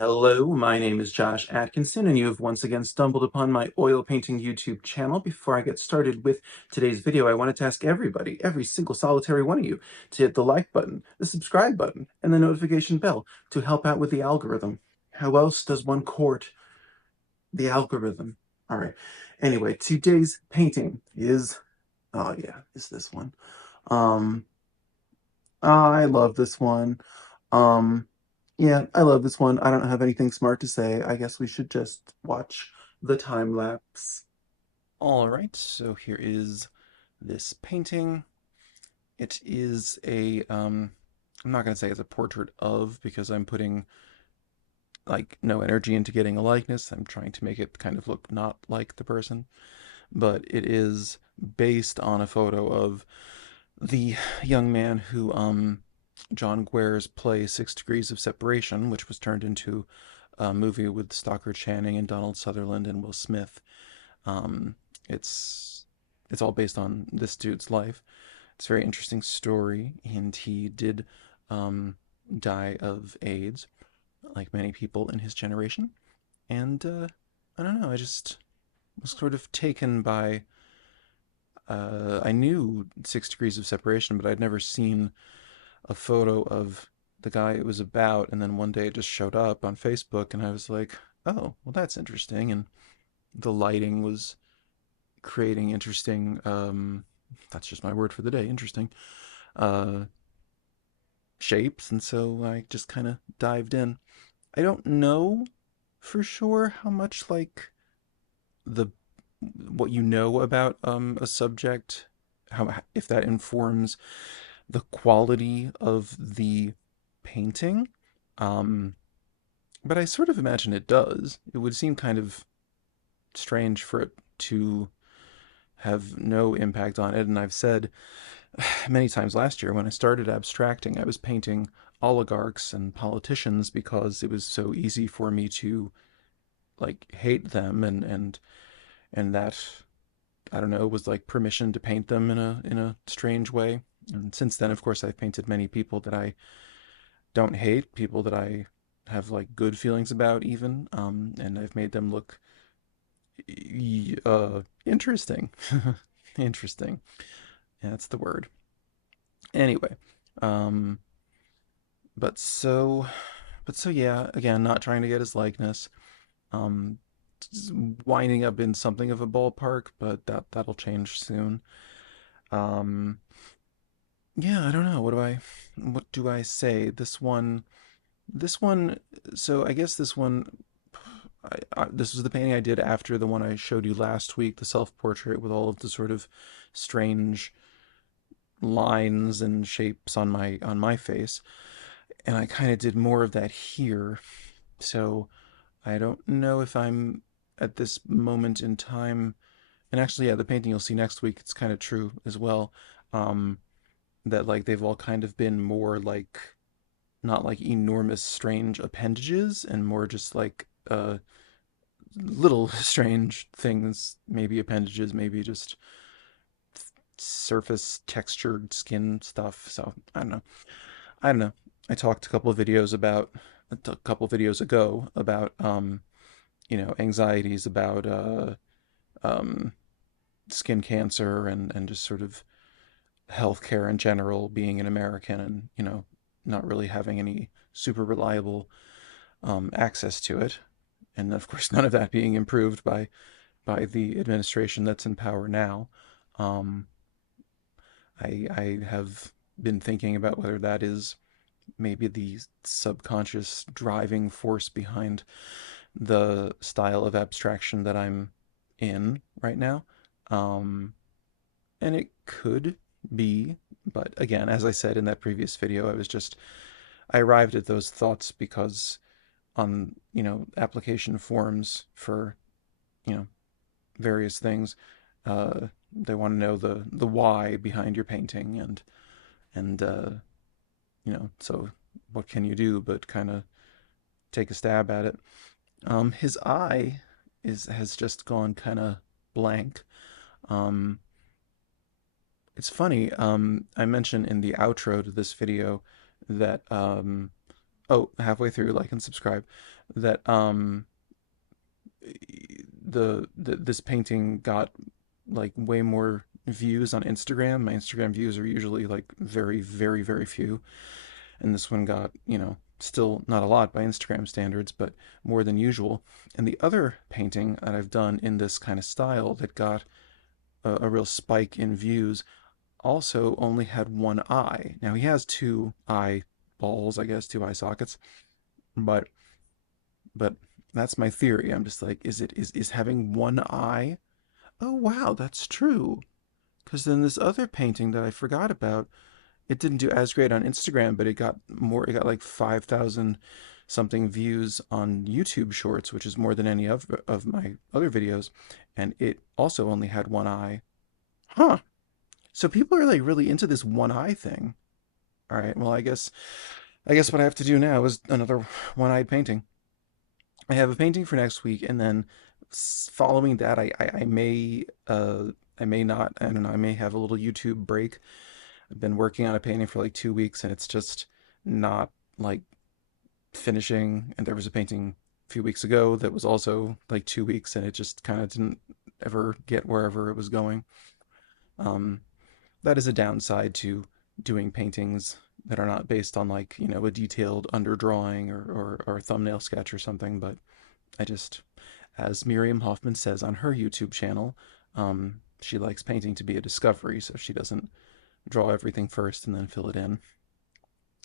Hello, my name is Josh Atkinson, and you have once again stumbled upon my oil painting YouTube channel. Before I get started with today's video, I wanted to ask everybody, every single solitary one of you, to hit the like button, the subscribe button, and the notification bell to help out with the algorithm. How else does one court the algorithm? All right. Anyway, today's painting is this one. Um, I love this one. Um, yeah, I love this one. I don't have anything smart to say. I guess we should just watch the time lapse. All right, so here is this painting. It is I'm not going to say it's a portrait of because I'm putting like no energy into getting a likeness. I'm trying to make it kind of look not like the person, but it is based on a photo of the young man who John Guare's play 6 Degrees of Separation, which was turned into a movie with Stockard Channing and Donald Sutherland and Will Smith. Um, it's it's all based on this dude's life. It's a very interesting story, and he did um, die of AIDS, like many people in his generation. And I don't know, I just was sort of taken by. I knew 6 Degrees of Separation, but I'd never seen a photo of the guy it was about. And then one day it just showed up on Facebook, and I was like, oh, well, that's interesting. And the lighting was creating interesting that's just my word for the day, interesting uh shapes, and so I just kind of dived in. I don't know for sure how much like the what you know about a subject, how if that informs the quality of the painting. um but I sort of imagine it does. It would seem kind of strange for it to have no impact on it. And I've said many times last year when I started abstracting, I was painting oligarchs and politicians because it was so easy for me to like hate them, and that, I don't know, was like permission to paint them in a strange way. And since then, of course, I've painted many people that I don't hate, people that I have like good feelings about even, and I've made them look interesting. Interesting. Yeah, that's the word. Anyway, um, but so, but so yeah, again, not trying to get his likeness. Um, Winding up in something of a ballpark, but that'll change soon. Um, yeah, I don't know. What do I say? This one. So I guess this one. This was the painting I did after the one I showed you last week, the self-portrait with all of the sort of strange lines and shapes on my face, and I kind of did more of that here. So I don't know if I'm at this moment in time. And actually, yeah, the painting you'll see next week, it's kind of true as well. Um, that like they've all kind of been more like not like enormous strange appendages, and more just like little strange things, maybe appendages, maybe just surface textured skin stuff. So I don't know. I don't know. I talked a couple videos ago about anxieties about um skin cancer and just sort of healthcare in general, being an American, and not really having any super reliable access to it, and of course none of that being improved by the administration that's in power now. Um, I have been thinking about whether that is maybe the subconscious driving force behind the style of abstraction that I'm in right now. Um, and it could be, but again, as I said in that previous video, I arrived at those thoughts because on, application forms for, you know, various things, they want to know the why behind your painting, and so what can you do but kind of take a stab at it. His eye is has just gone kind of blank. Um, it's funny. I mentioned in the outro to this video that oh, halfway through, like and subscribe, that this painting got like way more views on Instagram. My Instagram views are usually like very, very, very few. And this one got, still not a lot by Instagram standards, but more than usual. And the other painting that I've done in this kind of style that got a real spike in views also only had one eye. Now he has two eye balls, I guess, two eye sockets, but but that's my theory. I'm just like, is having one eye? Oh wow, that's true. Because then this other painting that I forgot about, it didn't do as great on Instagram, but it got more. It got like 5,000 something views on YouTube Shorts, which is more than any of my other videos, and it also only had one eye. Huh. So people are like really into this one eye thing. All right. Well, I guess what I have to do now is another one-eyed painting. I have a painting for next week, and then following that, I may not. I don't know. I may have a little YouTube break. I've been working on a painting for like 2 weeks, and it's just not like finishing. And there was a painting a few weeks ago that was also like 2 weeks, and it just kind of didn't ever get wherever it was going. Um, that is a downside to doing paintings that are not based on like a detailed underdrawing or a thumbnail sketch or something. But I just, as Miriam Hoffman says on her YouTube channel, she likes painting to be a discovery, so she doesn't draw everything first and then fill it in.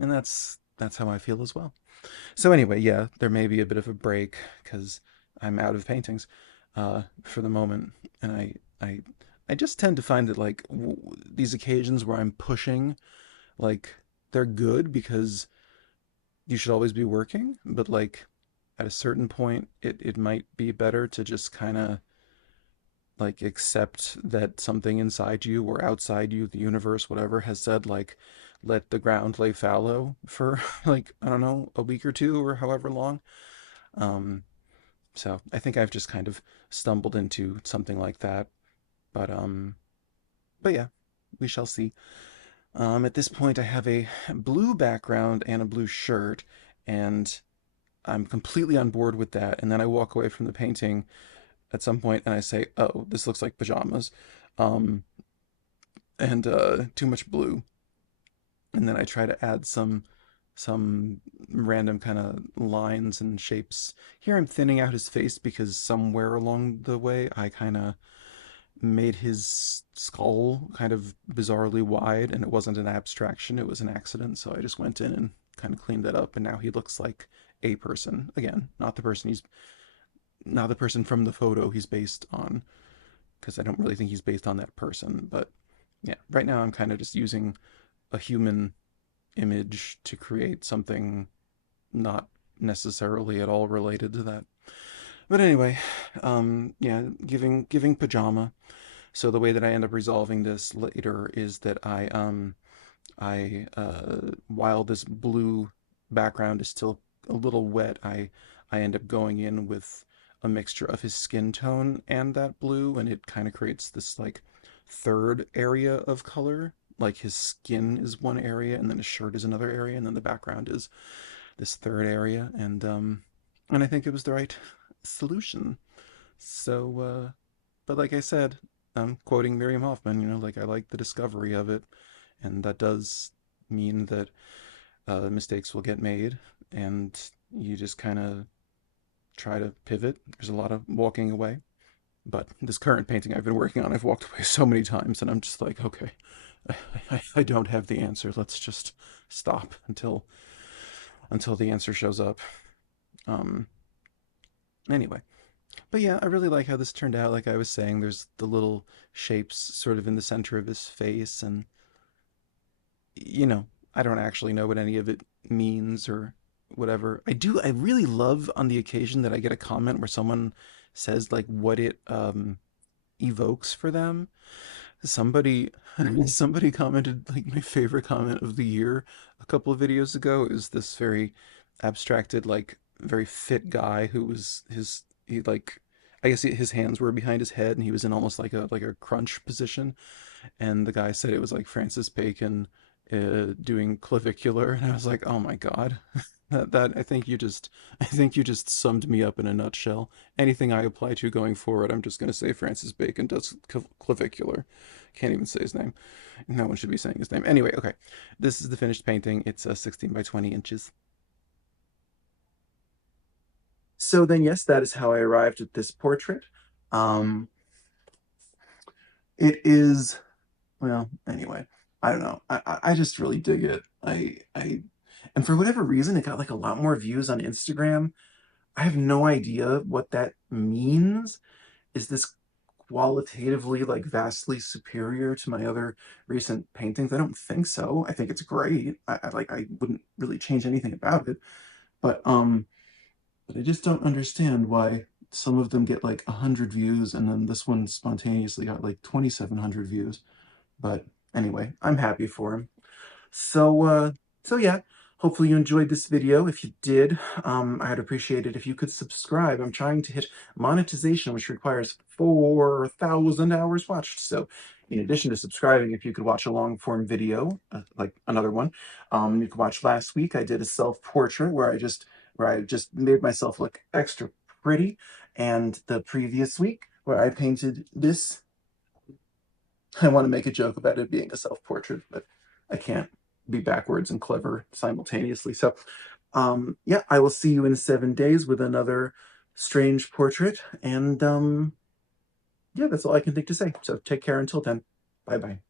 And that's how I feel as well. So anyway, yeah, there may be a bit of a break because I'm out of paintings for the moment, and I I just tend to find that like these occasions where I'm pushing, like they're good because you should always be working, but like at a certain point, it might be better to just kind of like accept that something inside you or outside you, the universe, whatever, has said like let the ground lay fallow for like I don't know a week or two or however long. Um, so I think I've just kind of stumbled into something like that. But but yeah, we shall see. At this point, I have a blue background and a blue shirt, and I'm completely on board with that. And then I walk away from the painting at some point, and I say, "Oh, this looks like pajamas," um, and too much blue. And then I try to add some random kind of lines and shapes. Here I'm thinning out his face because somewhere along the way I kind of made his skull kind of bizarrely wide, and it wasn't an abstraction, it was an accident. So I just went in and kind of cleaned that up, and now he looks like a person again, not the person from the photo he's based on, because I don't really think he's based on that person. But yeah, right now I'm kind of just using a human image to create something not necessarily at all related to that. But anyway, yeah, giving pajama. So the way that I end up resolving this later is that while this blue background is still a little wet, I end up going in with a mixture of his skin tone and that blue, and it kind of creates this like third area of color. Like his skin is one area, and then his shirt is another area, and then the background is this third area, and I think it was the right solution. So, but like I said, I'm quoting Miriam Hoffman, like I like the discovery of it, and that does mean that mistakes will get made, and you just kind of try to pivot. There's a lot of walking away, but this current painting I've been working on, I've walked away so many times, and I'm just like, okay, I don't have the answer. Let's just stop until the answer shows up. Um, anyway. But yeah, I really like how this turned out. Like I was saying, there's the little shapes sort of in the center of his face, and you know, I don't actually know what any of it means or whatever. I really love on the occasion that I get a comment where someone says like what it evokes for them. Somebody somebody commented like my favorite comment of the year a couple of videos ago is this very abstracted like very fit guy who was he like I guess his hands were behind his head and he was in almost like a crunch position, and the guy said it was like Francis Bacon doing clavicular, and I was like, oh my god, that I think you just summed me up in a nutshell. Anything I apply to going forward, I'm just gonna say Francis Bacon does clavicular. Can't even say his name. No one should be saying his name. Anyway, okay, this is the finished painting. It's 16 by 20 inches. So then, yes, that is how I arrived at this portrait. Um, it is, well, anyway, I don't know. I just really dig it. And for whatever reason, it got like a lot more views on Instagram. I have no idea what that means. Is this qualitatively like vastly superior to my other recent paintings? I don't think so. I think it's great. I wouldn't really change anything about it. But but I just don't understand why some of them get like 100 views and then this one spontaneously got like 2,700 views. But anyway, I'm happy for him. So, so yeah, hopefully you enjoyed this video. If you did, I'd appreciate it if you could subscribe. I'm trying to hit monetization, which requires 4,000 hours watched. So in addition to subscribing, if you could watch a long form video, like another one, you could watch last week. I did a self-portrait where I just made myself look extra pretty. And the previous week where I painted this, I want to make a joke about it being a self-portrait, but I can't be backwards and clever simultaneously. So, yeah, I will see you in 7 days with another strange portrait. And yeah, that's all I can think to say. So take care until then. Bye bye.